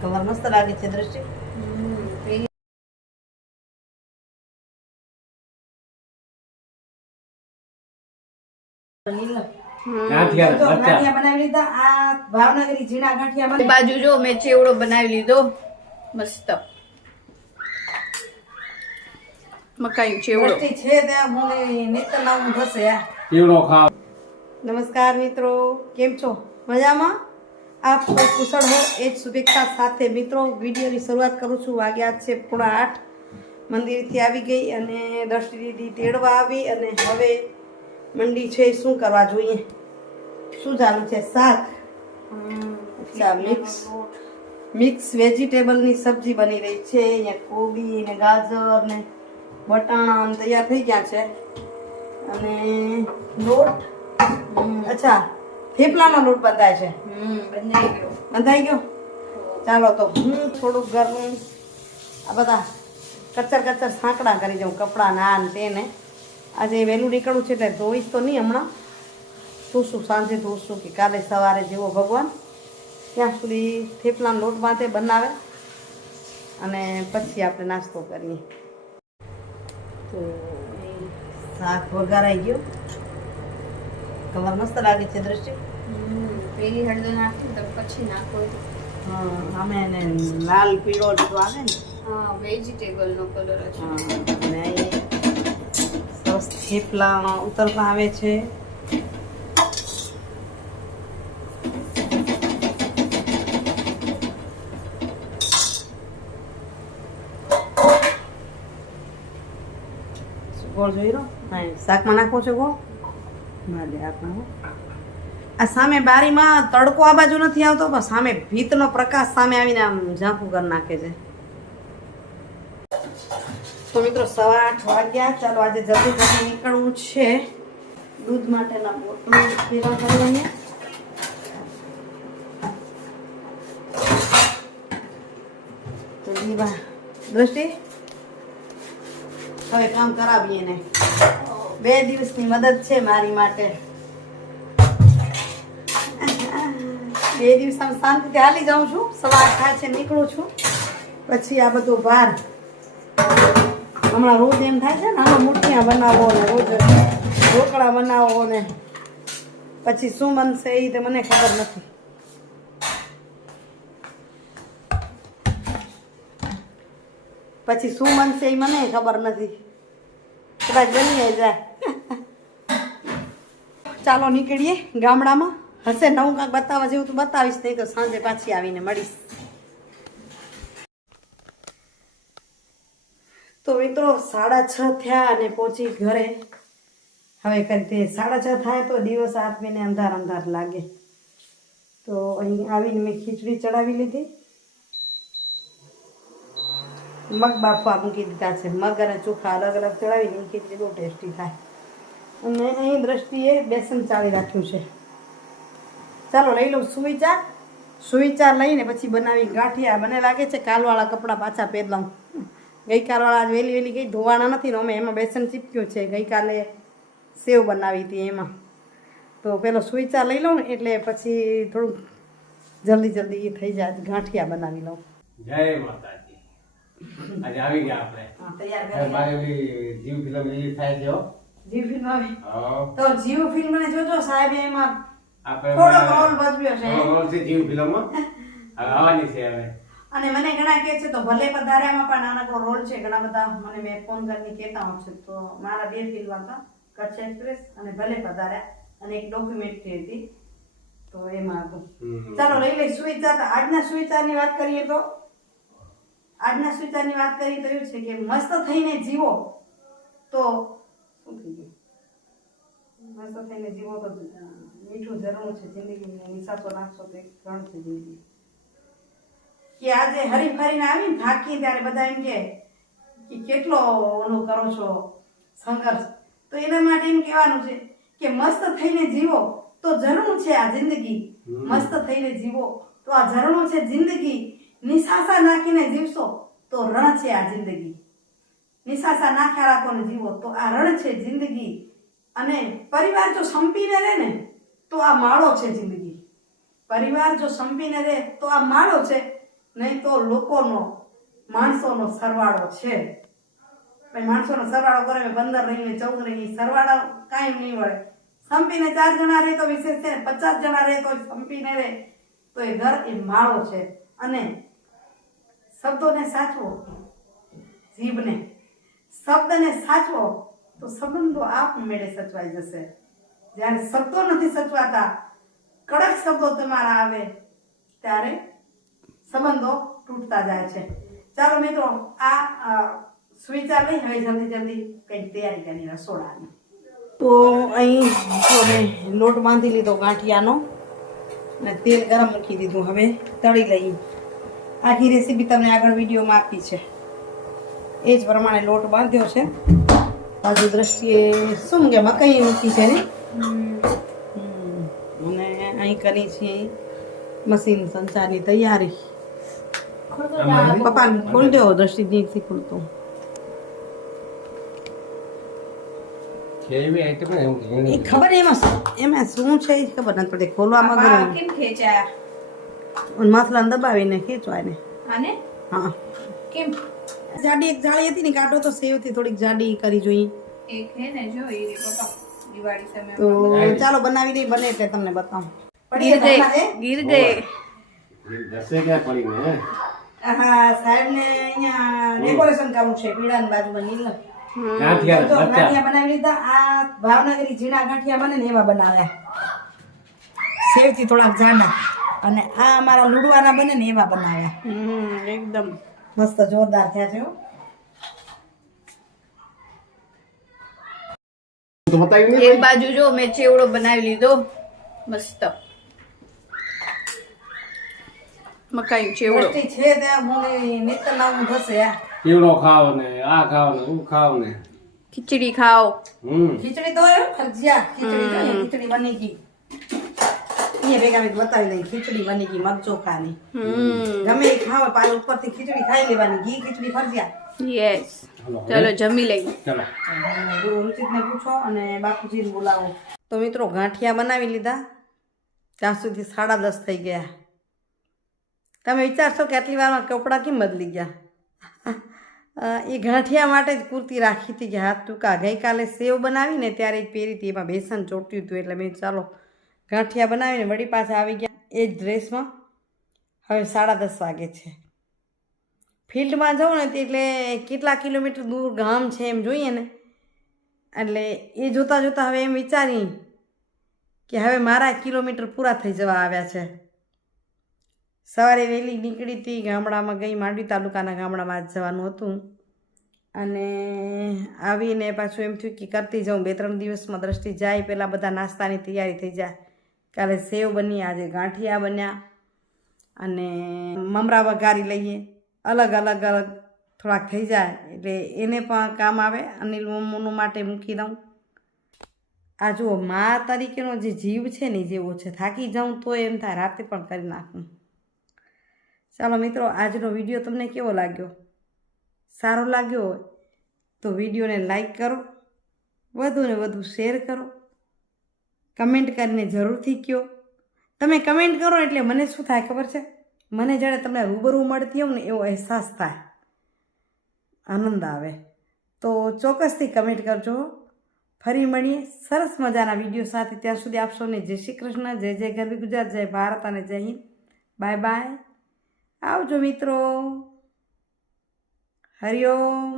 Colour મસ્ત લાગે છે દ્રષ્ટિ. બાજુ જો મેં ચેવડો બનાવી લીધો મસ્ત મકાઈ ચેવડો છે ત્યાં નિત્ય નવું થશે. નમસ્કાર મિત્રો, કેમ છો? મજામાં? આપ સૌ કુશળ હો એ જ શુભેચ્છા સાથે મિત્રો વિડીયોની શરૂઆત કરું છું. વાગ્યા છે 8:30. મંદિરથી આવી ગઈ અને દ્રષ્ટિ દીદી તેડવા આવી અને હવે મંડી છે શું કરવા જોઈએ. શું ચાલુ છે? શાક. મિક્સ વેજીટેબલની સબ્જી બની રહી છે. અહીંયા કોબી ને ગાજર ને વટાણા તૈયાર થઈ ગયા છે અને લોટ અચ્છા થેપલાનો લોટ બંધાય છે. બંધાઈ ગયો. ચાલો તો હું થોડુંક ઘરનું આ બધા કચર સાંકડા કરી જાઉં, કપડાં ના ને તેને. આજે વહેલું નીકળવું છે એટલે ધોઈશ તો નહીં હમણાં, ધોશું સાંજે ધોશું કે કાલે સવારે જેવો ભગવાન. ત્યાં સુધી થેપલાનો લોટ બાંધે બનાવે અને પછી આપણે નાસ્તો કરીએ. તો શાક વઘારાઈ ગયો. કલર મસ્ત લાગે છે દ્રષ્ટિ. પેલી હળદર નાખી તો પછી નાખો. હા, અમે એને લાલ પીળો જેવો આવે ને. હા, વેજીટેબલ નો કલર છે. અને સરસ થેપલા ઉતરતા આવે છે. ગોળ જોઈ લો. શાકમાં નાખો છો ગોળ? ના દે આપણા. આ સામે બારીમાં તડકો આ બાજુ નથી આવતો, પણ સામે ભીતનો પ્રકાશ સામે આવીને આમ ઝાંખું કરી નાખે છે. તો મિત્રો 8:15 વાગ્યા. ચાલો આજે જલ્દી નીકળવું છે. દૂધ માટેના બોટલ ભેગા કરવાની. તો દીવા દ્રષ્ટિ હવે કામ કરાવીએ ને. 2 દિવસની મદદ છે મારી માટે. 2 દિવસ આમ શાંતિથી હાલી જાઉં છું. 8:15 થાય છે નીકળું છું. પછી આ બધો ભાર હમણાં રોજ એમ થાય છે ને આમાં મુઠિયા બનાવો ને રોજ ઢોકળા બનાવો ને પછી શું બનશે એ તો મને ખબર નથી. પછી શું બનશે એ મને ખબર નથી. કદાચ બની જાય. ચાલો નીકળીએ. ગામડામાં હશે નવું કાંઈક બતાવવા જેવું તો બતાવીશ, નહીં તો સાંજે પાછી આવીને મળીશ. તો મિત્રો 6:30 થયા અને પહોંચી ઘરે. હવે કરી 6:30 થાય તો દિવસ આથમીને અંધાર લાગે. તો અહીં આવીને મેં ખીચડી ચડાવી લીધી. મગ બાફવા મૂકી દીધા છે. મગ અને ચોખા અલગ અલગ ચડાવીને ખીચડી બહુ ટેસ્ટી થાય. અને અહીં દ્રષ્ટિએ બેસન ચાળી રાખ્યું છે. ચાલો લઈ લઉં સુવિચાર લઈને પછી બનાવી ગાંઠિયા. મને લાગે છે કાલવાળા કપડાં પાછા પહેર લઉં. ગઈકાલવાળા આજ વહેલી ગઈ ધોવાના નથી ને અમે એમાં બેસન ચીપક્યું છે. ગઈકાલે સેવ બનાવી હતી એમાં. તો પેલો સુવિચાર લઈ લઉં ને એટલે પછી થોડુંક જલ્દી થઈ જાય. ગાંઠિયા બનાવી લઉં. જય માતાજી. આજે આવી ગયા આપણે. તૈયાર કરી મારી જીવ ફિલ્મ રિલીઝ થાય છે. જીવ ફિલ્મ આવી. હા, તો જીવ ફિલ્મ ને જોજો સાહેબ, એમાં આપણે થોડો રોલ ભજવ્યો છે. રોલ છે જીવ ફિલ્મમાં. આવવાની છે હવે. અને મને ઘણા કહે છે તો ભલે પધાર્યામાં પણ નાનકડો રોલ છે. ઘણા બધા મને મેં ફોન કરીને કહેતા હોઉં છે. તો મારા 2 ફિલ્મ હતા, કચ્છ એક્સપ્રેસ અને ભલે પધાર્યા, અને એક ડોક્યુમેન્ટરી હતી. તો એમાં હતું. ચાલો લઈ લઈ સુવિચાર. આજના સુવિચારની વાત કરીએ તો એવું છે કે મસ્ત થઈને જીવો તો શું થઈ ગયું? મસ્ત થઈને જીવો તો મીઠું જરૂર છે જિંદગીને. નિશાસો નાખશો તો ઘણું છે જિંદગી. કે આજે હરી ફરીને આવીને થાકી ત્યારે બધા એમ કે કેટલો ઓલું કરો છો સંઘર્ષ. તો એના માટે એમ કહેવાનું છે કે મસ્ત થઈને જીવો તો ઝરણું છે આ જિંદગી. મસ્ત થઈને જીવો તો આ ઝરણું છે જિંદગી. નિશાસા નાખીને જીવશો તો રણ છે આ જિંદગી. નિશાસા નાખ્યા રાખો ને જીવો તો આ રણ છે જિંદગી. અને પરિવાર જો સંપીને રહે ને તો આ માળો છે જિંદગી. પરિવાર જો સંપીને રહે તો આ માળો છે. નહીં તો લોકોનો માણસોનો સરવાળો છે. ભાઈ માણસોનો સરવાળો કરે 15 રહીને 14 રહી સરવાળો કાંઈ નહીં વળે. સંપીને 4 જણા રહે તો વિશેષ છે, 50 જણા રહે તો સંપીને રહે તો એ ઘર એ માળો છે. અને શબ્દોને સાચવો, જીભને શબ્દને સાચવો તો સંબંધો આપમેળે સચવાઈ જશે. જ્યારે શબ્દો નથી સચવાતા, કડક શબ્દો તમારા આવે ત્યારે સંબંધો તૂટતા જાય છે. ચાલો મિત્રો, આ સુવિચાર લઈ હવે જલ્દી જલ્દી કંઈક તૈયારી કરી રસોડાની. તો અહીં જો મેં લોટ બાંધી લીધો ગાંઠિયાનો અને તેલ ગરમ મૂકી દીધું. હવે તળી લઈએ. આખી રેસીપી તમને આગળ વિડીયોમાં આપી છે, એ જ પ્રમાણે લોટ બાંધ્યો છે. બાજુ દ્રષ્ટિએ શું કે મકાઈ મૂકી છે ને, અને અહીં કરી છે મશીન સંચારની તૈયારી. પપ્પા ખોલ દો, દ્રષ્ટિ નથી ખોલતો. એ ખબર એમાં શું છે એ ખબર નથી પડતી. ખોલવામાં ગમે કેમ ખેંચાયા મસલાને દબાવીને ખેંચવાય ને. આને હા, કેમ જાડી એક જાળી હતી ને, કાઢો તો સેવથી થોડીક જાડી કરી જોઈએ. એક હે ને જો એ રે પપ્પા દિવાળી તમે તો ચાલો બનાવી દઈ, બને એટલે તમને બતાવું. ગીર ગઈ ગીર ગઈ જશે ક્યાં પડીને? હા, સાહેબને અહીંયા ડેકોરેશન કરવું છે. પીળાની બાજુમાં નીલ ગાંઠિયા જો બચ્ચા. ગાંઠિયા બનાવી લીધા. આ ભાવનગરી ઝીણા ગાંઠિયા બને ને એવા બનાવ્યા, સેવથી થોડાક જાડા. અને આ અમારા લુડવાના બને ને એવા બનાવ્યા. એકદમ મસ્ત જોરદાર થયા છે હો. તો બતાવી નહીં એક બાજુ જો મેં ચેવડો બનાવી લીધો મસ્ત મકાઈ ચેવડો. ટેસ્ટી છે તે હું નિત્ય નવું થશે. કેવડો ખાવ ને આ ખાવ ને હું ખાવ ને. ખીચડી ખાઓ. ખીચડી તો ફરજિયાત ખીચડી જોઈએ. ખીચડી બની ગઈ એ ભેગા મેં બતાવી દઈ. ખીચડી બની ગઈ મગ ચોખાની. ગમે એ ખાવ પાછું ઉપરથી ખીચડી ખાઈ લેવાની. ઘી ખીચડી ફરજિયાત. યસ ચલો જમી લઈએ. ચલો રુચિતને પૂછો અને બાપુજીને બોલાવો. તો મિત્રો ગાંઠિયા બનાવી લીધા, ત્યાં સુધી 10:30 થઈ ગયા. તમે વિચારશો કે આટલી વારમાં કપડાં કેમ બદલી ગયા? એ ગાંઠિયા માટે જ કુર્તી રાખી હતી કે હાથ ટૂંકા. ગઈકાલે સેવ બનાવીને ત્યારે જ પહેરી હતી, એમાં બેસન ચોટ્યું હતું એટલે મેં ચાલો ગાંઠિયા બનાવીને વળી પાછા આવી ગયા એ જ ડ્રેસમાં. હવે 10:30 વાગે છે. ફિલ્ડમાં જાઉં ને એટલે કેટલા કિલોમીટર દૂર ગામ છે એમ જોઈએ ને, એટલે એ જોતાં જોતાં હવે એમ વિચારી કે હવે મારા કિલોમીટર પૂરા થઈ જવા આવ્યા છે. સવારે વહેલી નીકળી હતી, ગામડામાં ગઈ, માંડવી તાલુકાના ગામડામાં જ જવાનું હતું. અને આવીને પાછું એમ થયું કે કરતી જાઉં 2-3 દિવસમાં દ્રષ્ટિ જાય પહેલાં બધા નાસ્તાની તૈયારી થઈ જાય. કાલે સેવ બની, આજે ગાંઠિયા બન્યા અને મમરા વઘારી લઈએ. અલગ અલગ અલગ થોડાક થઈ જાય એટલે એને પણ કામ આવે. અનિલ મમ્મુનું માટે મૂકી દઉં. આ જુઓ મા તરીકેનો જે જીવ છે ને જેવો છે, થાકી જાઉં તો એમ થાય રાતે પણ કરી નાખું. ચાલો મિત્રો, આજનો વિડીયો તમને કેવો લાગ્યો? સારો લાગ્યો હોય તો વિડીયોને લાઈક કરો, વધુને વધુ શેર કરો, કમેન્ટ કરીને જરૂરથી કહો. તમે કમેન્ટ કરો એટલે મને શું થાય ખબર છે? મને જાણે તમને રૂબરૂ મળતી હોઉં ને એવો અહેસાસ થાય, આનંદ આવે. તો ચોક્કસથી કમેન્ટ કરજો. ફરી મળીએ સરસ મજાના વિડીયો સાથે. ત્યાં સુધી આપ સૌને જય શ્રી કૃષ્ણ, જય જય ગરવી ગુજરાત, જય ભારત અને જય હિન્દ. Bye bye. આવજો મિત્રો. હરિઓમ.